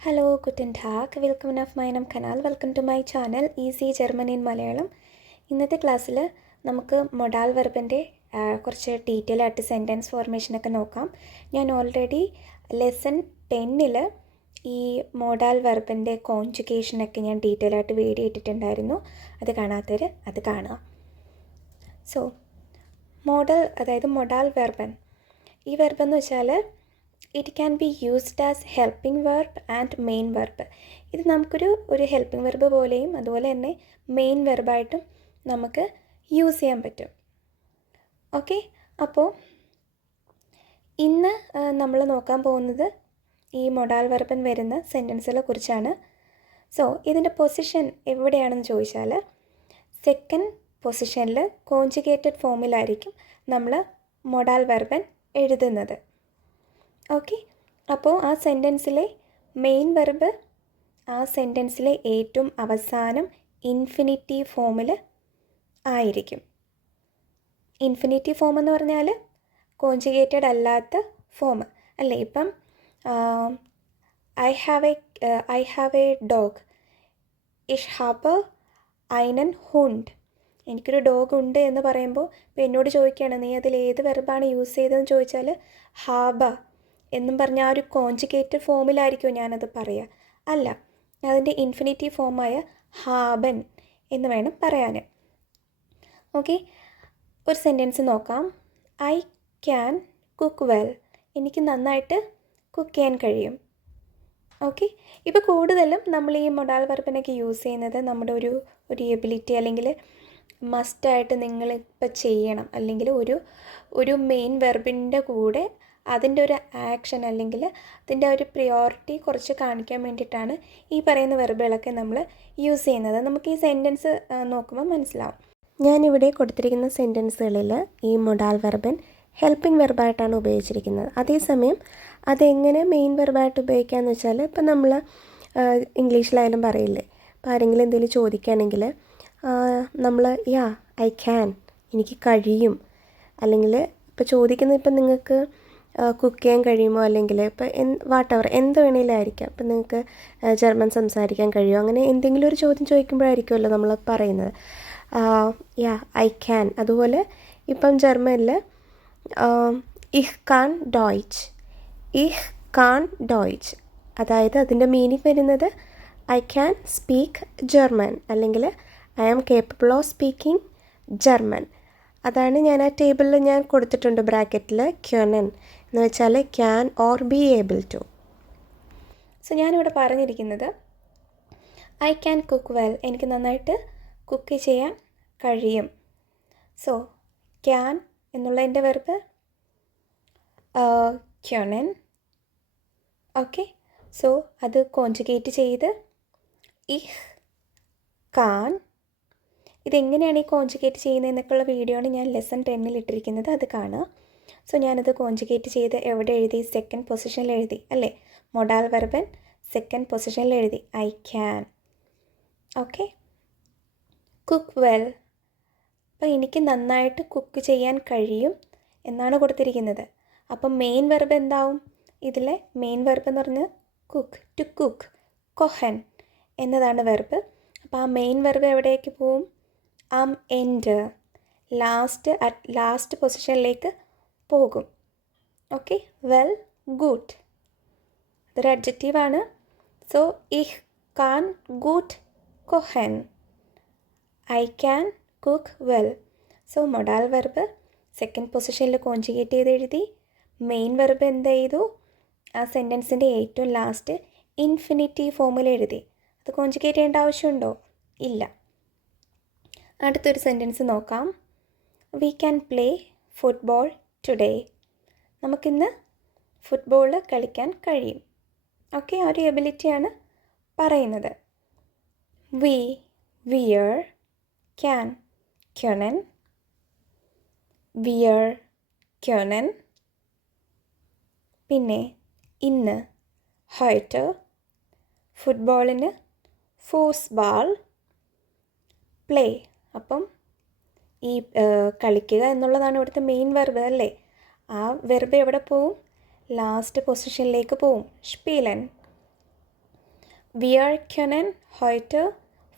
Hallo, guten Tag. Willkommen auf meinem Kanal. Welcome to my channel Easy German in Malayalam. ഇന്നത്തെ ക്ലാസ്സിൽ നമുക്ക് modal വെർബിൻ്റെ കുറച്ച് detail ആയിട്ട് sentence ഫോർമേഷനൊക്കെ നോക്കാം. ഞാൻ ഓൾറെഡി ലെസൺ 10 ഈ മോഡാൽ വെർബിൻ്റെ കോൺജുഗേഷനൊക്കെ ഞാൻ ഡീറ്റെയിൽ ആയിട്ട് വീഡിയോ ഇട്ടിട്ടുണ്ടായിരുന്നു. അത് കാണാത്തവർ അത് കാണുക. സോ മോഡൽ, അതായത് മൊഡാൽ വെർബൻ, ഈ വെർബ് എന്ന് വെച്ചാൽ it can be used as helping verb and main verb. ഇത് നമുക്കൊരു ഹെൽപ്പിംഗ് വെർബ് പോലെയും അതുപോലെ തന്നെ മെയിൻ വെർബായിട്ടും നമുക്ക് യൂസ് ചെയ്യാൻ പറ്റും. ഓക്കെ, അപ്പോൾ ഇന്ന് നമ്മൾ നോക്കാൻ പോകുന്നത് ഈ മൊഡാൽ വെർബൻ വരുന്ന സെൻറ്റൻസുകളെ കുറിച്ചാണ്. സോ ഇതിൻ്റെ പൊസിഷൻ എവിടെയാണെന്ന് ചോദിച്ചാൽ സെക്കൻഡ് പൊസിഷനിൽ കോൺജുഗേറ്റഡ് ഫോമിലായിരിക്കും നമ്മൾ മൊഡാൽ വെർബൻ എഴുതുന്നത്. ഓക്കെ, അപ്പോൾ ആ സെൻറ്റൻസിലെ മെയിൻ വെർബ് ആ സെൻറ്റൻസിലെ ഏറ്റവും അവസാനം ഇൻഫിനിറ്റീവ് ഫോമിൽ ആയിരിക്കും. ഇൻഫിനിറ്റീവ് ഫോം എന്ന് പറഞ്ഞാൽ കോൺജുഗേറ്റഡ് അല്ലാത്ത ഫോം അല്ലേ. ഇപ്പം ഐ ഹാവ് എ ഡോഗ്, ഇഷ് ഹാബ് ഐനൻ ഹുണ്ട്. എനിക്കൊരു ഡോഗ് ഉണ്ട് എന്ന് പറയുമ്പോൾ ഇപ്പോൾ എന്നോട് ചോദിക്കുകയാണ് നീ അതിൽ ഏത് വെർബാണ് യൂസ് ചെയ്തതെന്ന് ചോദിച്ചാൽ ഹാബ എന്നും പറഞ്ഞ ആ ഒരു കോൺജുഗേറ്റഡ് ഫോമിലായിരിക്കും ഞാനത് പറയുക. അല്ല, അതിൻ്റെ ഇൻഫിനിറ്റീവ് ഫോമായ ഹാബൻ എന്ന് വേണം പറയാൻ. ഓക്കെ, ഒരു സെൻറ്റൻസ് നോക്കാം. I can cook well. എനിക്ക് നന്നായിട്ട് കുക്ക് ചെയ്യാൻ കഴിയും. ഓക്കെ, ഇപ്പോൾ കൂടുതലും നമ്മൾ ഈ മൊഡാൽ വെർബിനൊക്കെ യൂസ് ചെയ്യുന്നത് നമ്മുടെ ഒരു എബിലിറ്റി അല്ലെങ്കിൽ മസ്റ്റായിട്ട് നിങ്ങളിപ്പോൾ ചെയ്യണം, അല്ലെങ്കിൽ ഒരു മെയിൻ വെർബിൻ്റെ കൂടെ അതിൻ്റെ ഒരു ആക്ഷൻ അല്ലെങ്കിൽ അതിൻ്റെ ഒരു പ്രിയോറിറ്റി കുറച്ച് കാണിക്കാൻ വേണ്ടിയിട്ടാണ് ഈ പറയുന്ന വെർബുകളൊക്കെ നമ്മൾ യൂസ് ചെയ്യുന്നത്. നമുക്ക് ഈ സെൻറ്റൻസ് നോക്കുമ്പോൾ മനസ്സിലാവും. ഞാനിവിടെ കൊടുത്തിരിക്കുന്ന സെൻറ്റൻസുകളിൽ ഈ മൊഡാൽ വെർബൻ ഹെൽപ്പിംഗ് വെർബായിട്ടാണ് ഉപയോഗിച്ചിരിക്കുന്നത്. അതേസമയം അതെങ്ങനെ മെയിൻ വെർബായിട്ട് ഉപയോഗിക്കാമെന്ന് വെച്ചാൽ ഇപ്പോൾ നമ്മൾ ഇംഗ്ലീഷിലായാലും പറയില്ലേ, ഇപ്പോൾ ആരെങ്കിലും എന്തെങ്കിലും ചോദിക്കുകയാണെങ്കിൽ നമ്മൾ ഐ ക്യാൻ, എനിക്ക് കഴിയും, അല്ലെങ്കിൽ ഇപ്പോൾ ചോദിക്കുന്നത് ഇപ്പം നിങ്ങൾക്ക് കുക്ക് ചെയ്യാൻ കഴിയുമോ, അല്ലെങ്കിൽ ഇപ്പോൾ വാട്ടെവർ എന്ത് വേണമെങ്കിലായിരിക്കാം. ഇപ്പം നിങ്ങൾക്ക് ജർമ്മൻ സംസാരിക്കാൻ കഴിയുമോ, അങ്ങനെ എന്തെങ്കിലും ഒരു ചോദ്യം ചോദിക്കുമ്പോഴായിരിക്കുമല്ലോ നമ്മൾ പറയുന്നത് ഐ ക്യാൻ. അതുപോലെ ഇപ്പം ജർമ്മനിൽ ഇഹ് കാൻ ഡോയ്ച്ച്, അതായത് അതിൻ്റെ മീനിങ് വരുന്നത് ഐ ക്യാൻ സ്പീക്ക് ജർമ്മൻ, അല്ലെങ്കിൽ I am capable of speaking German. അതാണ് ഞാൻ ആ ടേബിളിൽ ഞാൻ കൊടുത്തിട്ടുണ്ട് ബ്രാക്കറ്റിൽ ക്യാനൻ എന്ന് വെച്ചാൽ can or be able to. So ഞാനിവിടെ പറഞ്ഞിരിക്കുന്നത് ഐ ക്യാൻ കുക്ക് വെൽ, എനിക്ക് നന്നായിട്ട് കുക്ക് ചെയ്യാൻ കഴിയും. സോ ക്യാൻ എന്നുള്ള എൻ്റെ വെർബ് ക്യാനൻ. ഓക്കെ, സോ അത് കോൺജുഗേറ്റ് ചെയ്ത് ഇഹ് കാൻ. ഇതെങ്ങനെയാണ് ഈ കോൺജുഗേറ്റ് ചെയ്യുന്നതെന്നൊക്കെയുള്ള വീഡിയോ ആണ് ഞാൻ ലെസൺ 10 ഇട്ടിരിക്കുന്നത്, അത് കാണുക. സോ ഞാനത് കോൺജുഗേറ്റ് ചെയ്ത് എവിടെ എഴുതി? സെക്കൻഡ് പൊസിഷനിൽ എഴുതി അല്ലേ. മൊഡാൽ വെർബൻ സെക്കൻഡ് പൊസിഷനിൽ എഴുതി I can. Okay, cook well, അപ്പോൾ എനിക്ക് നന്നായിട്ട് കുക്ക് ചെയ്യാൻ കഴിയും എന്നാണ് കൊടുത്തിരിക്കുന്നത്. അപ്പം മെയിൻ വെർബ് എന്താവും? ഇതിലെ മെയിൻ വെർബ് എന്ന് പറഞ്ഞാൽ കുക്ക്, ടു കുക്ക്, കൊഹൻ എന്നതാണ് വെർബ്. അപ്പോൾ ആ മെയിൻ വെർബ് എവിടേക്ക് പോവും? ആം എൻഡ്, ലാസ്റ്റ് പൊസിഷനിലേക്ക് പോകും. ഓക്കെ, വെൽ, ഗുഡ്, ഇതൊരു അഡ്ജക്റ്റീവാണ്. സോ ഇഹ് കാൻ ഗുഡ് കൊഹൻ, I can cook well. So modal verb second പൊസിഷനിൽ കോൺജുഗേറ്റ് ചെയ്ത് എഴുതി. മെയിൻ വെർബ് എന്ത് ചെയ്തു? ആ സെൻറ്റൻസിൻ്റെ ഏറ്റവും ലാസ്റ്റ് ഇൻഫിനിറ്റീവ് ഫോമിൽ എഴുതി. അത് കോൺജുഗേറ്റ് ചെയ്യേണ്ട ആവശ്യമുണ്ടോ? ഇല്ല. അടുത്തൊരു സെൻറ്റൻസ് നോക്കാം. We can play football today. നമുക്കിന്ന് ഫുട്ബോൾ കളിക്കാൻ കഴിയും. ഓക്കെ, ആ ഒരു എബിലിറ്റിയാണ് പറയുന്നത്. വിയർ, ക്യാൻ, ക്യാനൻ, വിയർ, ക്യാനൻ. പിന്നെ ഇന്ന് ഹോയ്റ്റ്, ഫുട്ബോളിന് ഫൂസ്ബാൾ, പ്ലേ. അപ്പം ഈ കളിക്കുക എന്നുള്ളതാണ് ഇവിടുത്തെ മെയിൻ വെർബ് അല്ലേ. ആ വെർബ് എവിടെ പോവും? ലാസ്റ്റ് പൊസിഷനിലേക്ക് പോവും, സ്പീലൻ. Wir können heute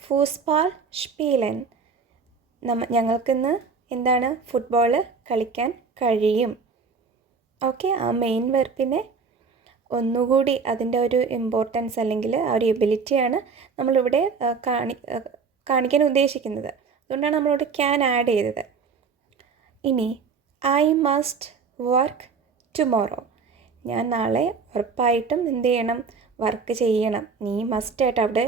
Fußball spielen. ഞങ്ങൾക്കിന്ന് എന്താണ് ഫുട്ബോൾ കളിക്കാൻ കഴിയും. ഓക്കെ, ആ മെയിൻ വെർബിനെ ഒന്നുകൂടി അതിൻ്റെ ഒരു ഇമ്പോർട്ടൻസ് അല്ലെങ്കിൽ ആ ഒരു എബിലിറ്റിയാണ് നമ്മളിവിടെ കാണിക്കാൻ ഉദ്ദേശിക്കുന്നത്. അതുകൊണ്ടാണ് നമ്മളിവിടെ ക്യാൻ ആഡ് ചെയ്തത്. ഇനി ഐ മസ്റ്റ് വർക്ക് ടുമോറോ. ഞാൻ നാളെ ഉറപ്പായിട്ടും എന്ത് ചെയ്യണം? വർക്ക് ചെയ്യണം. നീ മസ്റ്റായിട്ട് അവിടെ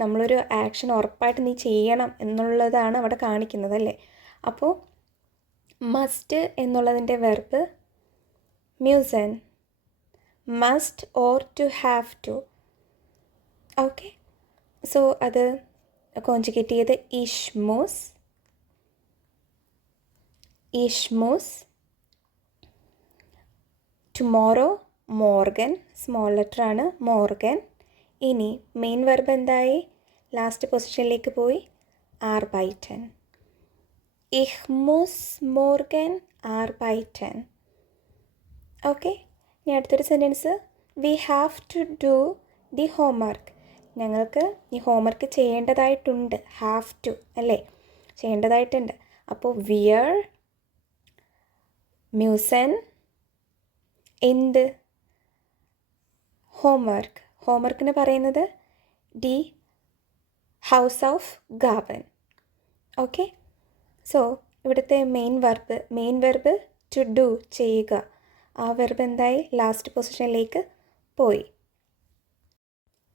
നമ്മളൊരു ആക്ഷൻ ഉറപ്പായിട്ട് നീ ചെയ്യണം എന്നുള്ളതാണ് അവിടെ കാണിക്കുന്നത് അല്ലേ. അപ്പോൾ മസ്റ്റ് എന്നുള്ളതിൻ്റെ വെർബ് മ്യൂസൻ, must or to have to. Okay, so അത് കോൺജുഗേറ്റ് ചെയ്ത് ഇഷ്മൂസ്, ഇഷ്മൂസ്, ടുമോറോ മോർഗൻ, സ്മോൾ ലെറ്റർ ആണ് മോർഗൻ. ഇനി മെയിൻ വെർബ് എന്തായി? ലാസ്റ്റ് പൊസിഷനിലേക്ക് പോയി ആർബൈറ്റൻ. ഇഹ് മുസ് മോർഗൻ ആർബൈറ്റൻ. ഓക്കെ, ഇനി അടുത്തൊരു sentence, we have to do the homework. ഞങ്ങൾക്ക് ഈ ഹോംവർക്ക് ചെയ്യേണ്ടതായിട്ടുണ്ട്. ഹാവ് ടു അല്ലേ, ചെയ്യേണ്ടതായിട്ടുണ്ട്. അപ്പോൾ വിയർ മ്യൂസൻ എന്ത്? ഹോംവർക്ക്. ഹോംവർക്കിന് പറയുന്നത് ദി ഹൗസ് ഓഫ് ഗാവൻ. ഓക്കെ, സോ ഇവിടുത്തെ മെയിൻ വെർബ് ടു ഡു, ചെയ്യുക. ആ വെർബ് എന്തായി? ലാസ്റ്റ് പൊസിഷനിലേക്ക് പോയി.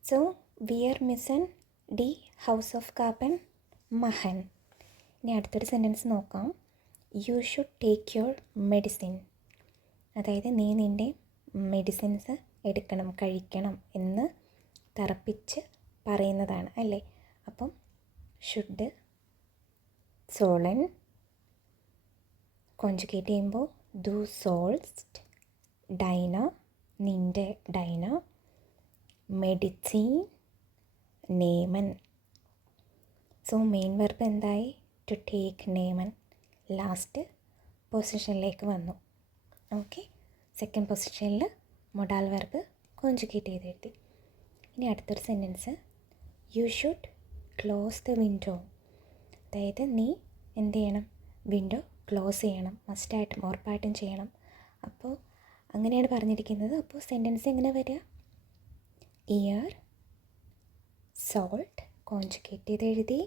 സോ വിയർ മിസൻ ഡി ഹൗസ് ഓഫ് ഗാവൻ മഹൻ. ഇനി അടുത്തൊരു സെൻറ്റൻസ് നോക്കാം. You should take your medicine. അതായത് നീ നിൻ്റെ മെഡിസിൻസ് എടുക്കണം, കഴിക്കണം എന്ന് തറപ്പിച്ച് പറയുന്നതാണ് അല്ലേ. അപ്പം ഷുഡ് സോളൻ, കോൺജുഗേറ്റ് ചെയ്യുമ്പോൾ ദു സോൾസ്റ്റ്, ഡൈന നിൻ്റെ ഡൈന, മെഡിസിൻ നേമൻ. സോ മെയിൻ വെർബ് എന്തായി? ടു ടേക്ക് നേമൻ. ലാസ്റ്റ് പൊസിഷനിലേക്ക് വന്നു. ഓക്കെ, സെക്കൻഡ് പൊസിഷനിൽ മൊഡാൽ വെർബ് കോൺജുഗേറ്റ് ചെയ്ത് എഴുതി. ഇനി അടുത്തൊരു sentence, you should close the window. അതായത് നീ എന്ത് ചെയ്യണം? വിൻഡോ ക്ലോസ് ചെയ്യണം, മസ്റ്റായിട്ടും ഉറപ്പായിട്ടും ചെയ്യണം. അപ്പോൾ അങ്ങനെയാണ് പറഞ്ഞിരിക്കുന്നത്. അപ്പോൾ സെൻറ്റൻസ് എങ്ങനെ വരിക? ഇയർ സോൾട്ട്, കോൺജുഗേറ്റ് ചെയ്ത് എഴുതി.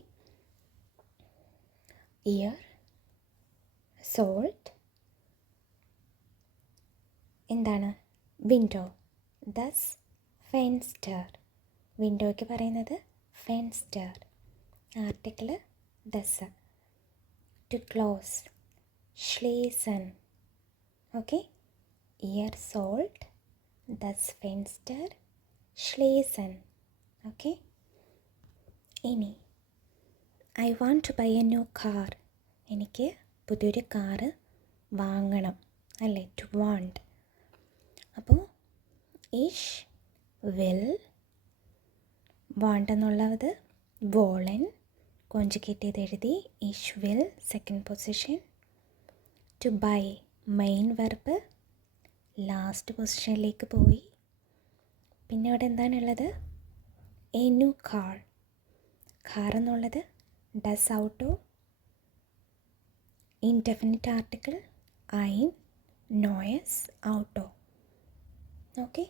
ഇയർ സോൾട്ട് എന്താണ്? വിൻഡോ. ദസ് ഫെൻസ്റ്റർ. വിൻഡോയ്ക്ക് പറയുന്നത് ഫെൻസ്റ്റർ. ആർട്ടിക്കിൾ ദസ്. ടു ക്ലോസ് ഷ്ലീസൺ. ഓക്കെ, ഇയർ സോൾട്ട്, ദസ് ഫെൻസ്റ്റർ, ഷ്ലീസൺ. ഓക്കെ, ഇനി I want to buy a new car. എനിക്ക് പുതിയൊരു കാറ് വാങ്ങണം അല്ലേ, ടു വാണ്ട്. അപ്പോൾ ഇഷ് വിൽ, വാണ്ട് എന്നുള്ളത് വോളൻ, കോൺജുഗേറ്റ് ചെയ്ത് എഴുതി. ഇഷ് വിൽ second position. To buy main verb last പൊസിഷനിലേക്ക് പോയി. പിന്നെ അവിടെ എന്താണുള്ളത്? A new car. കാർ എന്നുള്ളത് ഡസ് ഔട്ടോ, ഇൻഡെഫിനിറ്റ് ആർട്ടിക്കിൾ ഐൻ, നോയസ് ഔട്ടോ. ഓക്കെ,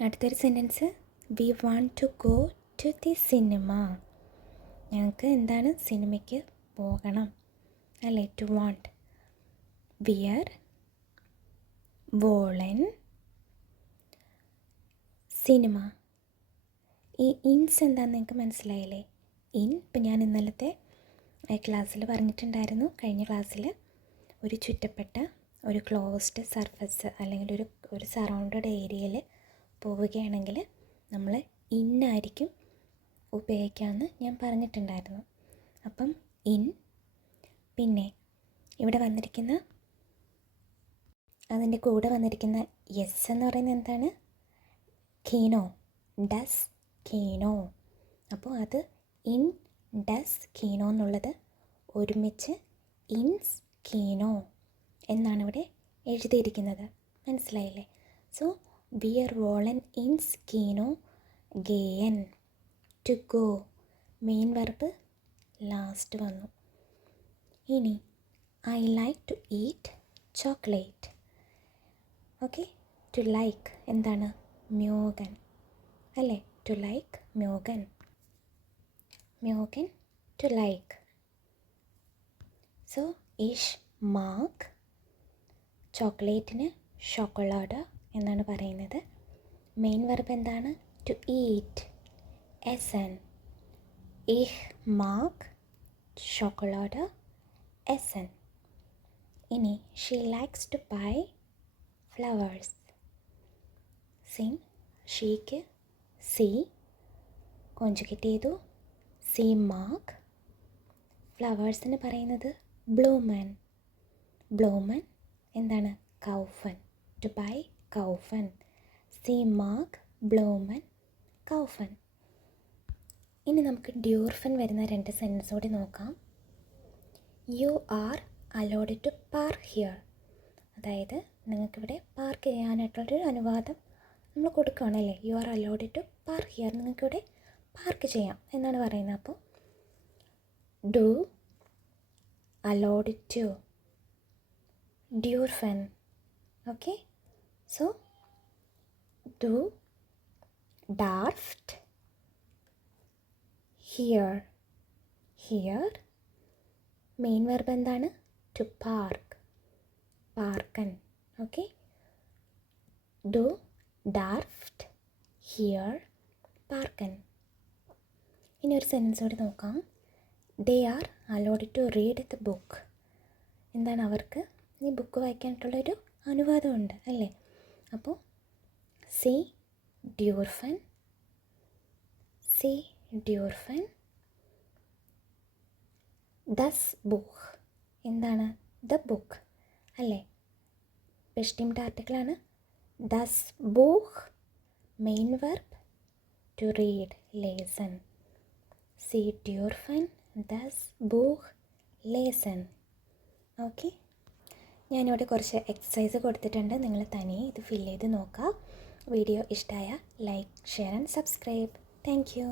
അടുത്തൊരു sentence, we want to go to the cinema. ഞങ്ങൾക്ക് എന്താണ്? സിനിമയ്ക്ക് പോകണം അല്ലേ, ടു വാണ്ട്. വിയർ വോളൻ സിനിമ. ഈ ഇൻസ് എന്താണെന്ന് നിങ്ങൾക്ക് മനസ്സിലായില്ലേ? ഇൻ ഇപ്പം ഞാൻ ഇന്നലത്തെ ക്ലാസ്സിൽ പറഞ്ഞിട്ടുണ്ടായിരുന്നു. കഴിഞ്ഞ ക്ലാസ്സിൽ ഒരു ചുറ്റപ്പെട്ട ഒരു ക്ലോസ്ഡ് സർഫസ് അല്ലെങ്കിൽ ഒരു സറൗണ്ടഡ് ഏരിയയിൽ പോവുകയാണെങ്കിൽ നമ്മൾ ഇന്നായിരിക്കും ഉപയോഗിക്കാമെന്ന് ഞാൻ പറഞ്ഞിട്ടുണ്ടായിരുന്നു. അപ്പം ഇൻ. പിന്നെ ഇവിടെ വന്നിരിക്കുന്ന അതിൻ്റെ കൂടെ വന്നിരിക്കുന്ന യെസ് എന്ന് പറയുന്നത് എന്താണ്? കീനോ, ഡസ് കീനോ. അപ്പോൾ അത് ഇൻ ഡസ് കീനോ എന്നുള്ളത് ഒരുമിച്ച് ഇൻസ് കീനോ എന്നാണ് ഇവിടെ എഴുതിയിരിക്കുന്നത്. മനസ്സിലായില്ലേ? സോ വിയർ വോളൻ ഇൻസ് കീനോ ഗെയൻ. To go main verb last വന്നു. ഇനി I like to eat chocolate. Okay, to like എന്താണ്? മ്യോഗൻ അല്ലേ? ടു ലൈക്ക് മ്യോഗൻ. മ്യോഗൻ ടു ലൈക്ക്. സോ ഇഷ് മാഗ് ചോക്ലേറ്റിന് ഷോക്കൊളാഡ് എന്നാണ് പറയുന്നത്. മെയിൻ വെർബ് എന്താണ്? ടു ഈറ്റ്, എസൻ. ഇഹ് മാഗ് ഷോക്കൊളാഡ്, എസൻ. ഇനി she likes to buy flowers. സിൻ ഷീക്ക് സി കോൺജുഗേറ്റ് ചെയ്തു. സി മാഗ്. ഫ്ലവേഴ്സിന് പറയുന്നത് ബ്ലൂമൻ. ബ്ലൂമൻ എന്താണ്? കൗഫൻ. ടു ബൈ കൗഫൻ. സി മാഗ് ബ്ലൂമൻ കൗഫൻ. ഇനി നമുക്ക് ഡ്യൂർഫൻ വരുന്ന 2 സെൻറ്റൻസ് കൂടി നോക്കാം. You are allowed to park here. അതായത് നിങ്ങൾക്കിവിടെ പാർക്ക് ചെയ്യാനായിട്ടുള്ളൊരു അനുവാദം നമ്മൾ കൊടുക്കുകയാണല്ലേ. You are allowed to park here, നിങ്ങൾക്കിവിടെ പാർക്ക് ചെയ്യാം എന്നാണ് പറയുന്നത്. അപ്പോൾ ഡു അലോഡ് ടു ഡ്യൂർഫൻ. ഓക്കെ, സോ ഡു ഡാർഫ്റ്റ് ഹിയർ. ഹിയർ മെയിൻ വെർബ് എന്താണ്? ടു പാർക്ക്, പാർക്കൻ. ഓക്കെ, ഡു ഡാർഫ്റ്റ് ഹിയർ പാർക്കൻ. ഇനി ഒരു സെൻറ്റൻസ് കൂടി നോക്കാം. They are allowed to read the book. എന്താണ്? അവർക്ക് ഈ ബുക്ക് വായിക്കാനായിട്ടുള്ളൊരു അനുവാദമുണ്ട് അല്ലേ? അപ്പോൾ സി ഡ്യൂർഫൻ, സി ഡ്യൂർഫൻ. ദസ് ബുക്ക് എന്താണ്? ദ ബുക്ക് അല്ലേ? ബെസ്റ്റിംഡ് ആർട്ടിക്കിളാണ്. ദസ് ബുക്ക് മെയിൻ വെർബ് ടു റീഡ്, ലേസൺ. സി ഡ്യൂർഫൻ ദസ് ബുക്ക് ലേസൺ. ഓക്കെ, ഞാനിവിടെ കുറച്ച് എക്സസൈസ് കൊടുത്തിട്ടുണ്ട്. നിങ്ങൾ തനിയെ ഇത് ഫില്ല് ചെയ്ത് നോക്കുക. വീഡിയോ ഇഷ്ടമായ like, share and subscribe. Thank you.